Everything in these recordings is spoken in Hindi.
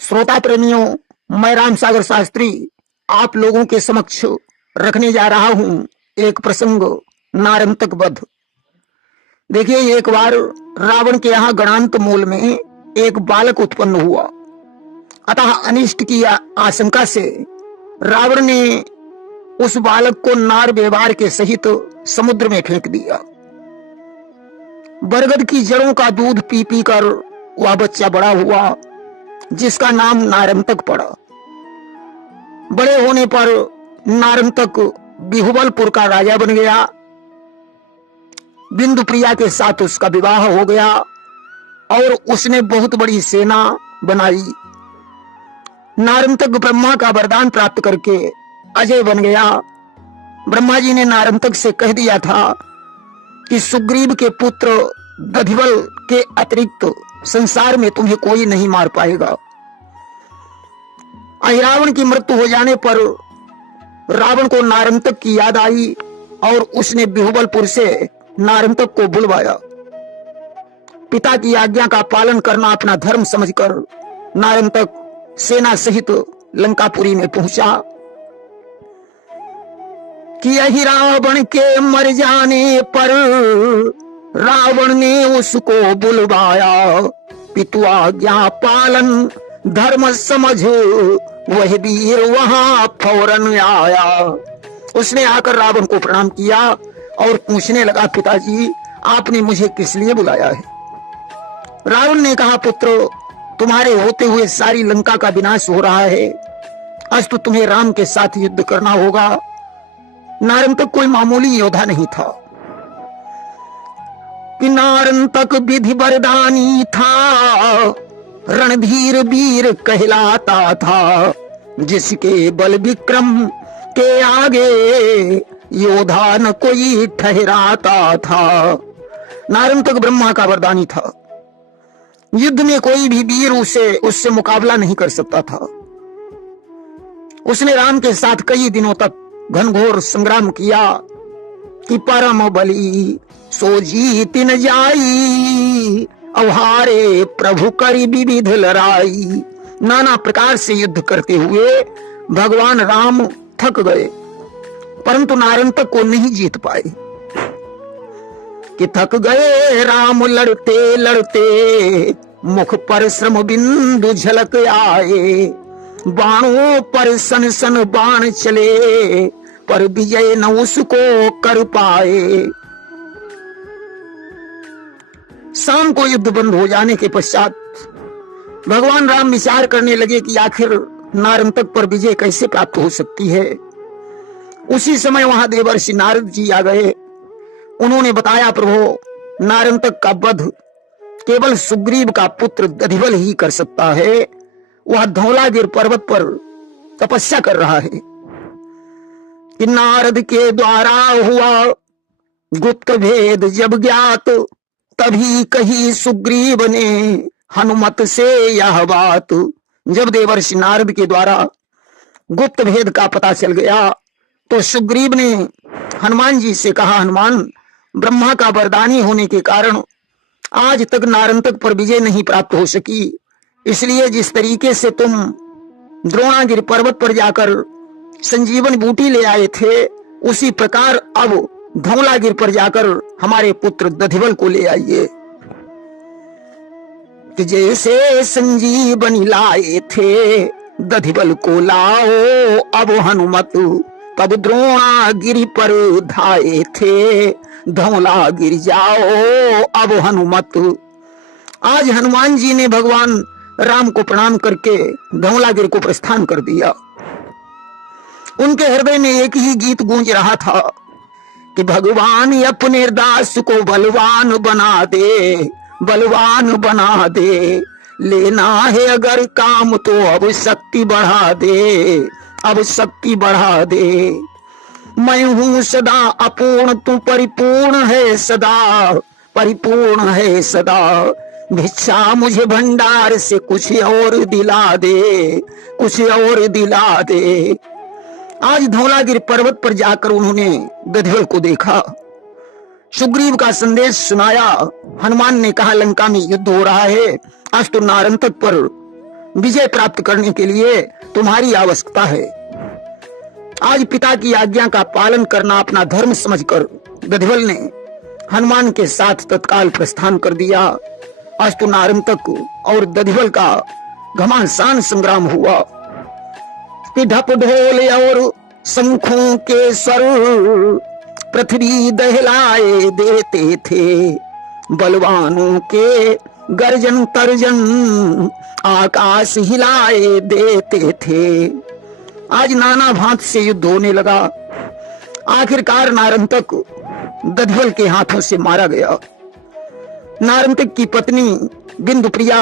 श्रोता प्रेमियों, मैं राम सागर शास्त्री आप लोगों के समक्ष रखने जा रहा हूं एक प्रसंग, नारंतक वध। देखिए, एक बार रावण के यहाँ गणांत मूल में एक बालक उत्पन्न हुआ। अतः अनिष्ट की आशंका से रावण ने उस बालक को नार व्यवहार के सहित समुद्र में फेंक दिया। बरगद की जड़ों का दूध पी पी कर वह बच्चा बड़ा हुआ, जिसका नाम नारंतक पड़ा। बड़े होने पर नारंतक बिहुबलपुर का राजा बन गया। बिंदु प्रिया के साथ उसका विवाह हो गया और उसने बहुत बड़ी सेना बनाई। नारंतक ब्रह्मा का वरदान प्राप्त करके अजय बन गया। ब्रह्मा जी ने नारंतक से कह दिया था कि सुग्रीव के पुत्र दधिवल के अतिरिक्त संसार में तुम्हें कोई नहीं मार पाएगा। अहिरावण की मृत्यु हो जाने पर रावण को नारंतक की याद आई और उसने बिहुबलपुर से नारंतक को बुलवाया। पिता की आज्ञा का पालन करना अपना धर्म समझकर नारंतक सेना सहित लंकापुरी में पहुंचा कि अहिरावण के मर जाने पर रावण ने उसको बुलवाया। पितु आज्ञा पालन धर्म समझ वह वीर वहां फौरन आया। उसने आकर रावण को प्रणाम किया और पूछने लगा, पिताजी आपने मुझे किस लिए बुलाया है? रावण ने कहा, पुत्र तुम्हारे होते हुए सारी लंका का विनाश हो रहा है। आज तो तुम्हें राम के साथ युद्ध करना होगा। नारंतक कोई मामूली योद्धा नहीं था कि नारंतक विधि वरदानी था, रणधीर वीर कहलाता था, जिसके बल विक्रम के आगे योद्धा न कोई ठहराता था। नारंतक ब्रह्मा का वरदानी था। युद्ध में कोई भी वीर उससे मुकाबला नहीं कर सकता था। उसने राम के साथ कई दिनों तक घनघोर संग्राम किया कि परम बली सो जीत न जाई, अवहारे प्रभु करी विविध लड़ाई। नाना प्रकार से युद्ध करते हुए भगवान राम थक गए, परंतु नारंतक को नहीं जीत पाए। कि थक गए राम लड़ते लड़ते, मुख पर श्रम बिंदु झलक आए। बाणों पर सन सन बाण चले, पर विजय न उसको कर पाए। शाम को युद्ध बंद हो जाने के पश्चात भगवान राम विचार करने लगे कि आखिर नारंतक पर विजय कैसे प्राप्त हो सकती है। उसी समय वहां देवर्षि नारद जी आ गए। उन्होंने बताया, प्रभु नारंतक का वध केवल सुग्रीव का पुत्र दधिवल ही कर सकता है। वह धौलागिर पर्वत पर तपस्या कर रहा है। कि नारद के द्वारा हुआ गुप्त भेद जब ज्ञात, तभी कही सुग्रीव ने हनुमत से यह बात। जब देवर्षि नारद के द्वारा गुप्त भेद का पता चल गया तो सुग्रीव ने हनुमान जी से कहा, हनुमान, ब्रह्मा का वरदानी होने के कारण आज तक नारंतक पर विजय नहीं प्राप्त हो सकी। इसलिए जिस तरीके से तुम द्रोणागिरि पर्वत पर जाकर संजीवन बूटी ले आए थे, उसी प्रकार अब धौलागिरि पर जाकर हमारे पुत्र दधिवल को ले आइए। कि जैसे संजीवनी लाए थे, दधिवल को लाओ अब हनुमत। तब द्रोणागिरि पर धाए थे, धौलागिरि जाओ अब हनुमत। आज हनुमान जी ने भगवान राम को प्रणाम करके धौलागिरि को प्रस्थान कर दिया। उनके हृदय में एक ही गीत गूंज रहा था कि भगवान अपने दास को बलवान बना दे, बलवान बना दे। लेना है अगर काम तो अब शक्ति बढ़ा दे, अब शक्ति बढ़ा दे। मैं हूं सदा अपूर्ण, तू परिपूर्ण है सदा, परिपूर्ण है सदा। भिक्षा मुझे भंडार से कुछ और दिला दे, कुछ और दिला दे। आज धौलागिरि पर्वत पर जाकर उन्होंने दधिवल को देखा, सुग्रीव का संदेश सुनाया। हनुमान ने कहा, लंका में युद्ध हो रहा है, आज तो नारंतक पर विजय प्राप्त करने के लिए तुम्हारी आवश्यकता है। आज पिता की आज्ञा का पालन करना अपना धर्म समझकर दधिवल ने हनुमान के साथ तत्काल प्रस्थान कर दिया। अस्तु नारंतक और दधिवल का घमासान संग्राम हुआ। ढप ढोल और शंखों के स्वर पृथ्वी दहलाए देते थे, बलवानों के गर्जन तर्जन आकाश हिलाए देते थे। आज नाना भांति से युद्ध होने लगा। आखिरकार नारंतक दधिवल के हाथों से मारा गया। नारंतक की पत्नी बिंदुप्रिया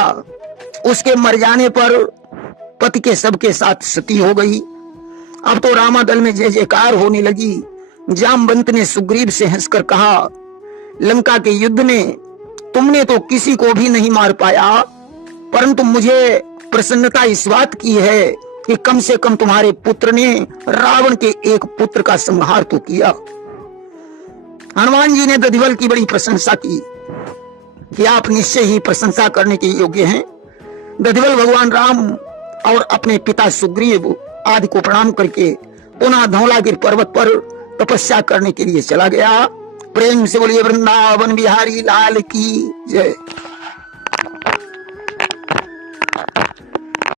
उसके मर जाने पर पति के सबके साथ सती हो गई। अब तो रामादल में जय जयकार होने लगी। जामवंत ने सुग्रीव से हंसकर कहा, लंका के युद्ध में तुमने तो किसी को भी नहीं मार पाया, परंतु मुझे प्रसन्नता इस बात की है कि कम से कम तुम्हारे पुत्र ने रावण के एक पुत्र का संहार तो किया। हनुमान जी ने दधिवल की बड़ी प्रशंसा की कि आप निश्चय ही प्रशंसा करने के योग्य हैं। दधिवल भगवान राम और अपने पिता सुग्रीव आदि को प्रणाम करके पुनः धौलागिरी पर्वत पर तपस्या करने के लिए चला गया। प्रेम से बोलिए वृंदावन बिहारी लाल की जय।